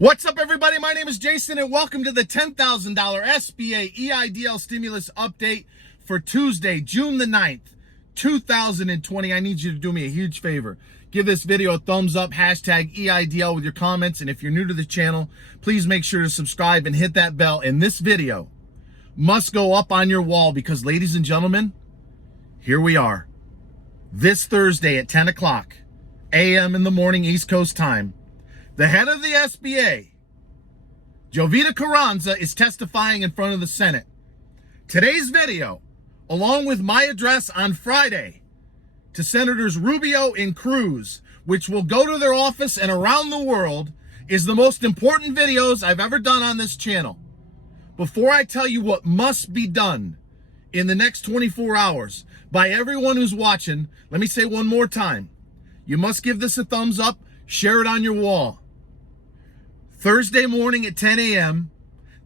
What's up, everybody? My name is Jason, and welcome to the $10,000 SBA EIDL stimulus update for Tuesday, June the 9th, 2020. I need you to do me a huge favor. Give this video a thumbs up, hashtag EIDL with your comments, and if you're new to the channel, please make sure to subscribe and hit that bell. And this video must go up on your wall because, ladies and gentlemen, here we are. This Thursday at 10 o'clock a.m. in the morning, East Coast time, the head of the SBA, Jovita Carranza, is testifying in front of the Senate. Today's video, along with my address on Friday to Senators Rubio and Cruz, which will go to their office and around the world, is the most important videos I've ever done on this channel. Before I tell you what must be done in the next 24 hours by everyone who's watching, let me say one more time. You must give this a thumbs up, share it on your wall. Thursday morning at 10 a.m.,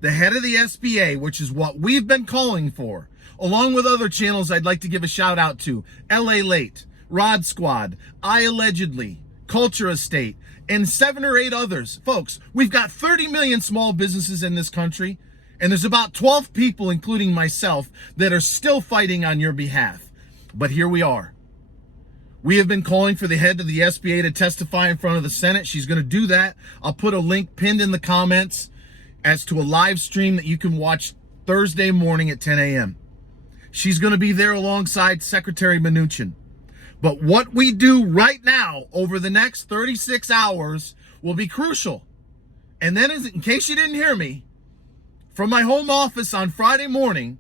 the head of the SBA, which is what we've been calling for, along with other channels I'd like to give a shout out to, LA Late, Rod Squad, I Allegedly, Culture Estate, and 7 or 8 others. Folks, we've got 30 million small businesses in this country, and there's about 12 people, including myself, that are still fighting on your behalf. But here we are. We have been calling for the head of the SBA to testify in front of the Senate. She's going to do that. I'll put a link pinned in the comments as to a live stream that you can watch Thursday morning at 10 a.m. She's going to be there alongside Secretary Mnuchin. But what we do right now over the next 36 hours will be crucial. And then, in case you didn't hear me, from my home office on Friday morning,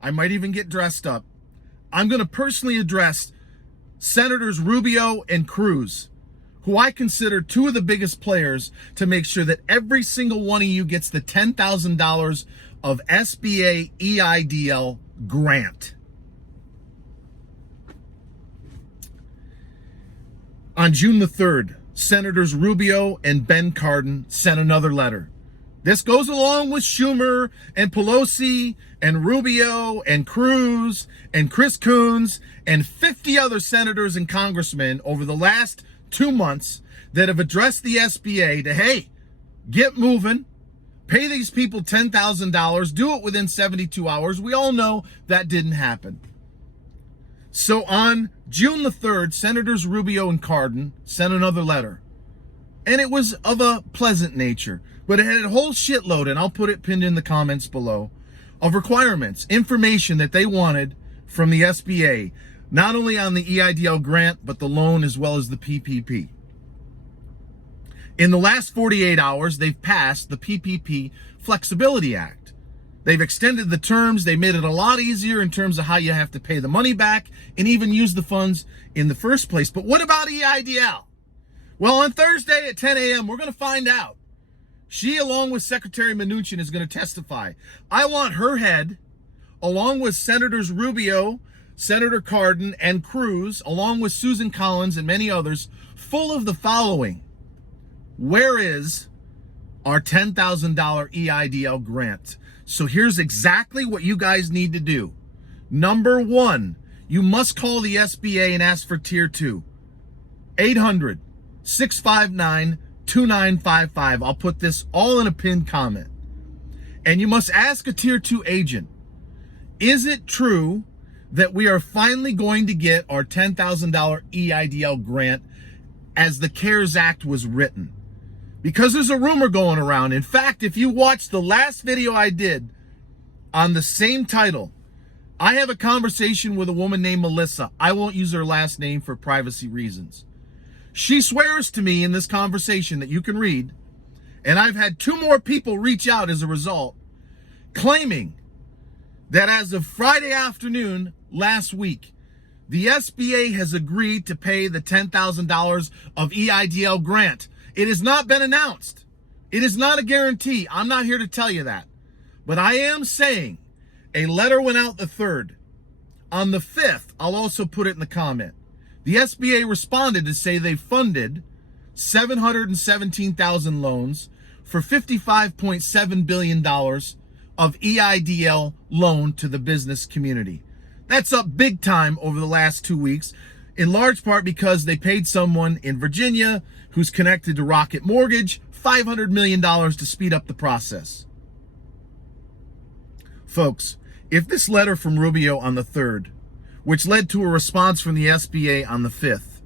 I might even get dressed up, I'm going to personally address Senators Rubio and Cruz, who I consider two of the biggest players to make sure that every single one of you gets the $10,000 of SBA EIDL grant. On June the 3rd, Senators Rubio and Ben Cardin sent another letter. This goes along with Schumer and Pelosi and Rubio and Cruz and Chris Coons and 50 other senators and congressmen over the last 2 months that have addressed the SBA to, hey, get moving, pay these people $10,000, do it within 72 hours. We all know that didn't happen. So on June the 3rd, Senators Rubio and Cardin sent another letter. And it was of a pleasant nature, but it had a whole shitload, and I'll put it pinned in the comments below, of requirements, information that they wanted from the SBA, not only on the EIDL grant, but the loan as well as the PPP. In the last 48 hours, they've passed the PPP Flexibility Act. They've extended the terms. They made it a lot easier in terms of how you have to pay the money back and even use the funds in the first place. But what about EIDL? Well, on Thursday at 10 a.m., we're going to find out. She, along with Secretary Mnuchin, is going to testify. I want her head, along with Senators Rubio, Senator Cardin, and Cruz, along with Susan Collins and many others, full of the following. Where is our $10,000 EIDL grant? So here's exactly what you guys need to do. Number 1, you must call the SBA and ask for Tier 2. 800-659-2955. I'll put this all in a pinned comment. And you must ask a Tier 2 agent, is it true that we are finally going to get our $10,000 EIDL grant as the CARES Act was written? Because there's a rumor going around. In fact, if you watch the last video I did on the same title, I have a conversation with a woman named Melissa. I won't use her last name for privacy reasons. She swears to me in this conversation that you can read, and I've had 2 more people reach out as a result, claiming that as of Friday afternoon last week, the SBA has agreed to pay the $10,000 of EIDL grant. It has not been announced. It is not a guarantee. I'm not here to tell you that. But I am saying a letter went out the 3rd. On the 5th, I'll also put it in the comment. The SBA responded to say they funded 717,000 loans for $55.7 billion of EIDL loan to the business community. That's up big time over the last 2 weeks. in large part because they paid someone in Virginia who's connected to Rocket Mortgage $500 million to speed up the process. Folks, if this letter from Rubio on the 3rd, which led to a response from the SBA on the 5th,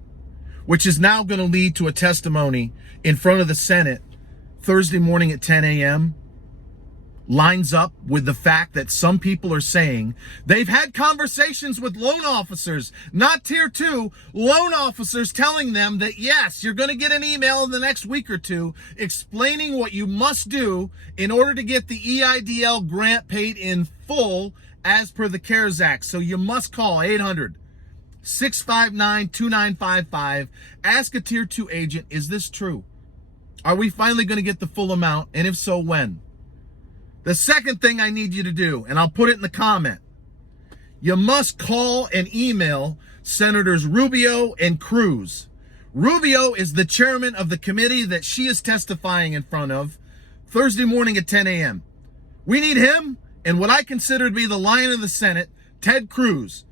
which is now going to lead to a testimony in front of the Senate Thursday morning at 10 a.m., lines up with the fact that some people are saying they've had conversations with loan officers, not tier 2, loan officers telling them that yes, you're going to get an email in the next week or two explaining what you must do in order to get the EIDL grant paid in full as per the CARES Act. So you must call 800-659-2955. Ask a tier 2 agent, is this true? Are we finally going to get the full amount? And if so, when? The second thing I need you to do, and I'll put it in the comment, you must call and email Senators Rubio and Cruz. Rubio is the chairman of the committee that she is testifying in front of Thursday morning at 10 a.m. We need him and what I consider to be the lion of the Senate, Ted Cruz,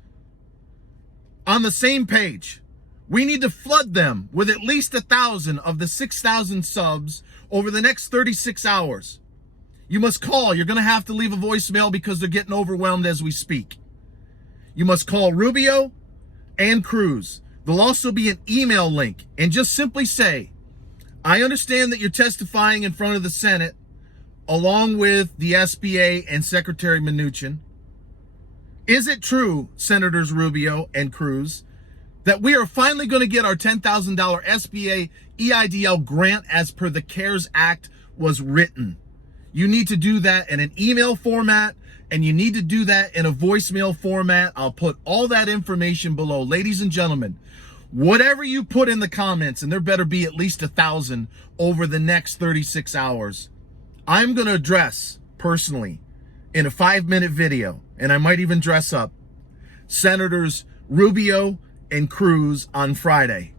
on the same page. We need to flood them with at least 1,000 of the 6,000 subs over the next 36 hours. You must call. You're going to have to leave a voicemail because they're getting overwhelmed as we speak. You must call Rubio and Cruz. There'll also be an email link. And just simply say, I understand that you're testifying in front of the Senate along with the SBA and Secretary Mnuchin. Is it true, Senators Rubio and Cruz, that we are finally going to get our $10,000 SBA EIDL grant as per the CARES Act was written? You need to do that in an email format, and you need to do that in a voicemail format. I'll put all that information below. Ladies and gentlemen, whatever you put in the comments, and there better be at least 1,000 over the next 36 hours, I'm going to address personally in a 5-minute video, and I might even dress up, Senators Rubio and Cruz on Friday,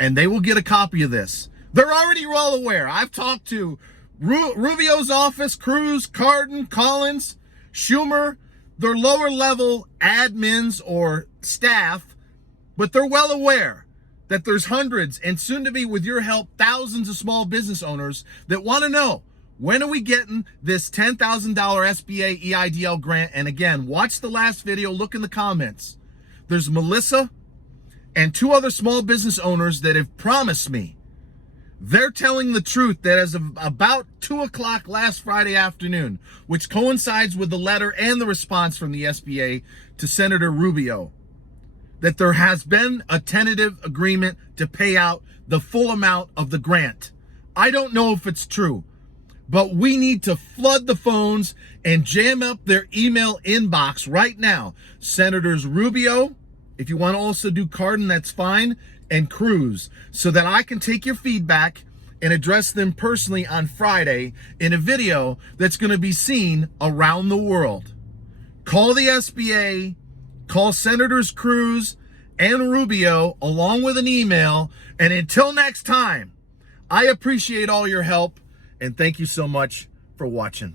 and they will get a copy of this. They're already well aware. I've talked to Rubio's office, Cruz, Cardin, Collins, Schumer. They're lower level admins or staff, but they're well aware that there's hundreds and soon to be, with your help, thousands of small business owners that want to know, when are we getting this $10,000 SBA EIDL grant? And again, watch the last video, look in the comments. There's Melissa and 2 other small business owners that have promised me. They're telling the truth that as of about 2 o'clock last Friday afternoon, which coincides with the letter and the response from the SBA to Senator Rubio, that there has been a tentative agreement to pay out the full amount of the grant. I don't know if it's true, but we need to flood the phones and jam up their email inbox right now. Senators Rubio, if you want to also do Cardin, that's fine, and Cruz, so that I can take your feedback and address them personally on Friday in a video that's going to be seen around the world. Call the SBA, call Senators Cruz and Rubio along with an email, and until next time, I appreciate all your help, and thank you so much for watching.